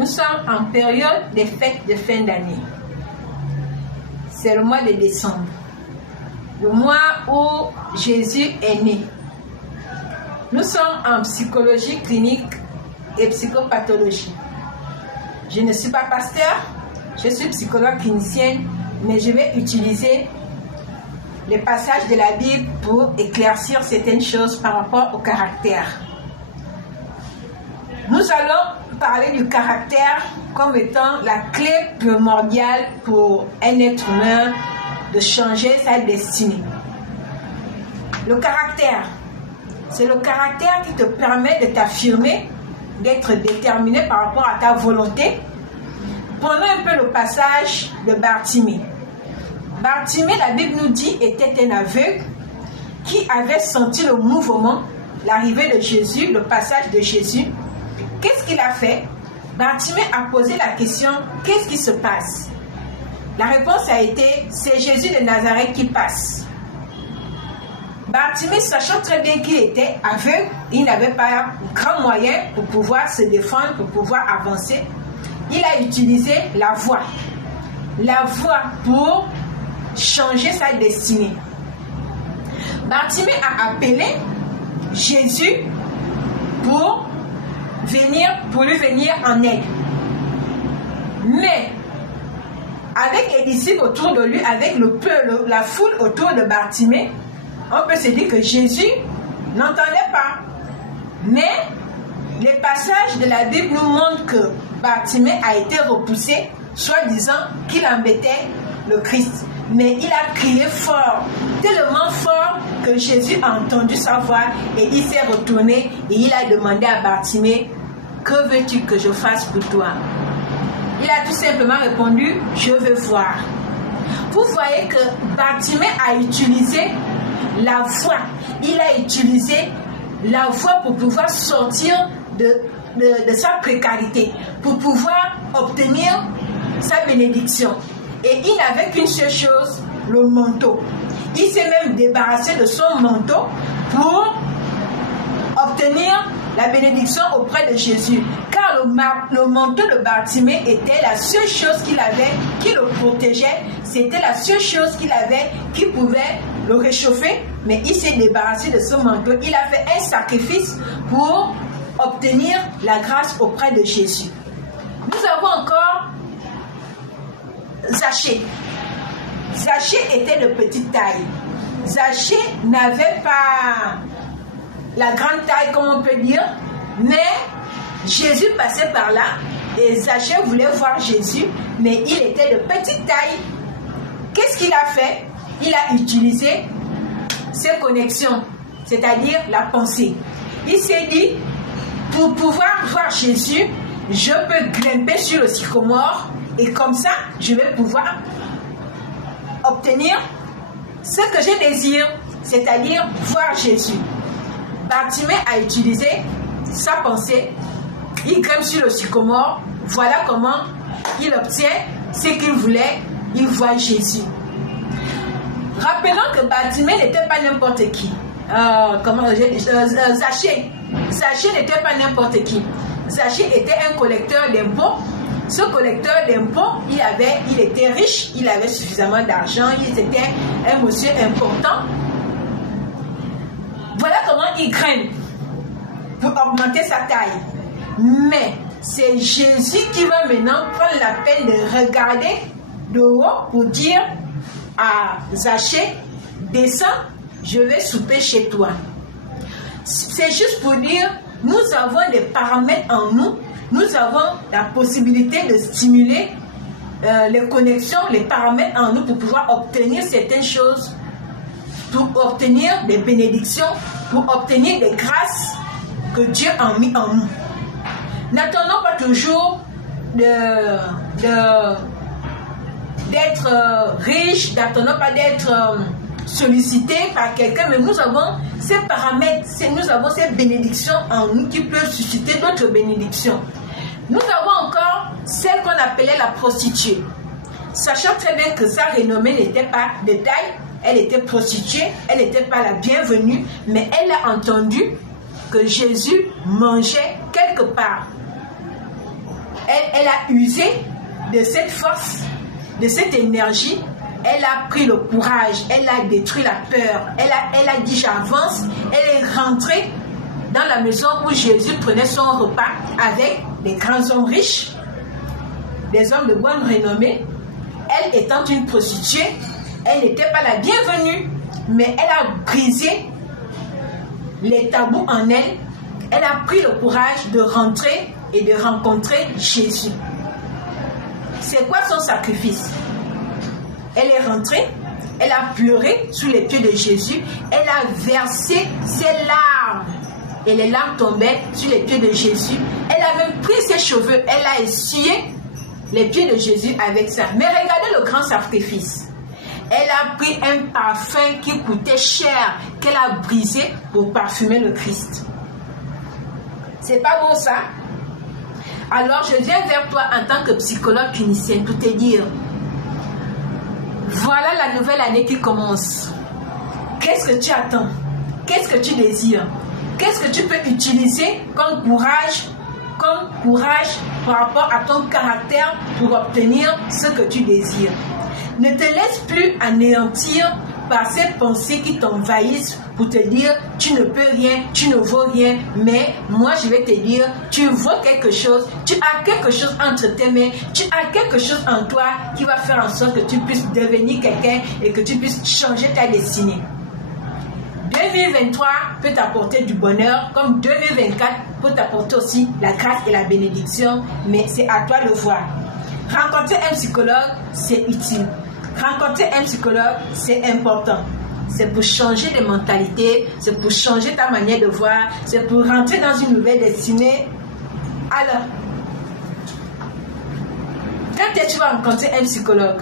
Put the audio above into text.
Nous sommes en période des fêtes de fin d'année. C'est le mois de décembre, le mois où Jésus est né. Nous sommes en psychologie clinique et psychopathologie. Je ne suis pas pasteur, je suis psychologue clinicienne, mais je vais utiliser les passages de la Bible pour éclaircir certaines choses par rapport au caractère. Nous allons parler du caractère comme étant la clé primordiale pour un être humain de changer sa destinée. Le caractère, c'est le caractère qui te permet de t'affirmer, d'être déterminé par rapport à ta volonté. Prenons un peu le passage de Bartimée. Bartimée, la Bible nous dit, était un aveugle qui avait senti le mouvement, l'arrivée de Jésus, le passage de Jésus. Qu'est-ce qu'il a fait? Bartimée a posé la question, qu'est-ce qui se passe? La réponse a été, c'est Jésus de Nazareth qui passe. Bartimée, sachant très bien qu'il était aveugle, il n'avait pas grand moyen pour pouvoir se défendre, pour pouvoir avancer. Il a utilisé la voix. La voix pour changer sa destinée. Bartimée a appelé Jésus pour lui venir en aide. Mais avec les disciples autour de lui, avec la foule autour de Bartimée, on peut se dire que Jésus n'entendait pas. Mais les passages de la Bible nous montrent que Bartimée a été repoussé, soi-disant qu'il embêtait le Christ. Mais il a crié fort, tellement fort que Jésus a entendu sa voix et il s'est retourné et il a demandé à Bartimée, que veux-tu que je fasse pour toi? Il a tout simplement répondu, je veux voir. Vous voyez que Bartimée a utilisé la voix. Il a utilisé la voix pour pouvoir sortir de sa précarité, pour pouvoir obtenir sa bénédiction. Et il n'avait qu'une seule chose, le manteau. Il s'est même débarrassé de son manteau pour obtenir la bénédiction auprès de Jésus. Car le manteau de Bartimée était la seule chose qu'il avait qui le protégeait. C'était la seule chose qu'il avait qui pouvait le réchauffer. Mais il s'est débarrassé de son manteau. Il a fait un sacrifice pour obtenir la grâce auprès de Jésus. Nous avons encore Zachée. Zachée était de petite taille. Zachée n'avait pas la grande taille, comme on peut dire, mais Jésus passait par là et Zachée voulait voir Jésus, mais il était de petite taille. Qu'est-ce qu'il a fait? Il a utilisé ses connexions, c'est-à-dire la pensée. Il s'est dit, pour pouvoir voir Jésus, je peux grimper sur le sycomore et comme ça, je vais pouvoir obtenir ce que je désire, c'est-à-dire voir Jésus. Bartimée a utilisé sa pensée, il grimpe sur le sycomore, voilà comment il obtient ce qu'il voulait, il voit Jésus. Rappelons que Bartimée n'était pas n'importe qui. Zachée n'était pas n'importe qui. Zachée était un collecteur d'impôts. Ce collecteur d'impôts, il était riche, il avait suffisamment d'argent, c'était un monsieur important. Voilà comment il grimpe pour augmenter sa taille. Mais c'est Jésus qui va maintenant prendre la peine de regarder de haut pour dire à Zachée, descends, je vais souper chez toi. C'est juste pour dire, nous avons des paramètres en nous, nous avons la possibilité de stimuler les connexions, les paramètres en nous pour pouvoir obtenir certaines choses, pour obtenir des bénédictions, pour obtenir des grâces que Dieu a mis en nous. N'attendons pas toujours d'être riche, n'attendons pas d'être sollicité par quelqu'un, mais nous avons ces paramètres, nous avons ces bénédictions en nous qui peuvent susciter d'autres bénédictions. Nous avons encore celle qu'on appelait la prostituée. Sachant très bien que sa renommée n'était pas de taille, elle était prostituée, elle n'était pas la bienvenue, mais elle a entendu que Jésus mangeait quelque part. elle a usé de cette force, de cette énergie. Elle a pris le courage, elle a détruit la peur. Elle a dit j'avance. Elle est rentrée dans la maison où Jésus prenait son repas avec des grands hommes riches, des hommes de bonne renommée. Elle étant une prostituée, elle n'était pas la bienvenue, mais elle a brisé les tabous en elle. Elle a pris le courage de rentrer et de rencontrer Jésus. C'est quoi son sacrifice? Elle est rentrée, elle a pleuré sous les pieds de Jésus, elle a versé ses larmes. Et les larmes tombaient sur les pieds de Jésus. Elle a même pris ses cheveux, elle a essuyé les pieds de Jésus avec ça. Mais regardez le grand sacrifice. Elle a pris un parfum qui coûtait cher, qu'elle a brisé pour parfumer le Christ. C'est pas bon ça? Alors je viens vers toi en tant que psychologue clinicienne pour te dire, voilà la nouvelle année qui commence. Qu'est-ce que tu attends? Qu'est-ce que tu désires? Qu'est-ce que tu peux utiliser comme courage par rapport à ton caractère pour obtenir ce que tu désires? Ne te laisse plus anéantir par ces pensées qui t'envahissent pour te dire tu ne peux rien, tu ne vaux rien, mais moi je vais te dire tu vaux quelque chose, tu as quelque chose entre tes mains, tu as quelque chose en toi qui va faire en sorte que tu puisses devenir quelqu'un et que tu puisses changer ta destinée. 2023 peut t'apporter du bonheur, comme 2024 peut t'apporter aussi la grâce et la bénédiction, mais c'est à toi de voir. Rencontrer un psychologue, c'est utile. Rencontrer un psychologue, c'est important. C'est pour changer de mentalité, c'est pour changer ta manière de voir, c'est pour rentrer dans une nouvelle destinée. Alors, quand tu vas rencontrer un psychologue,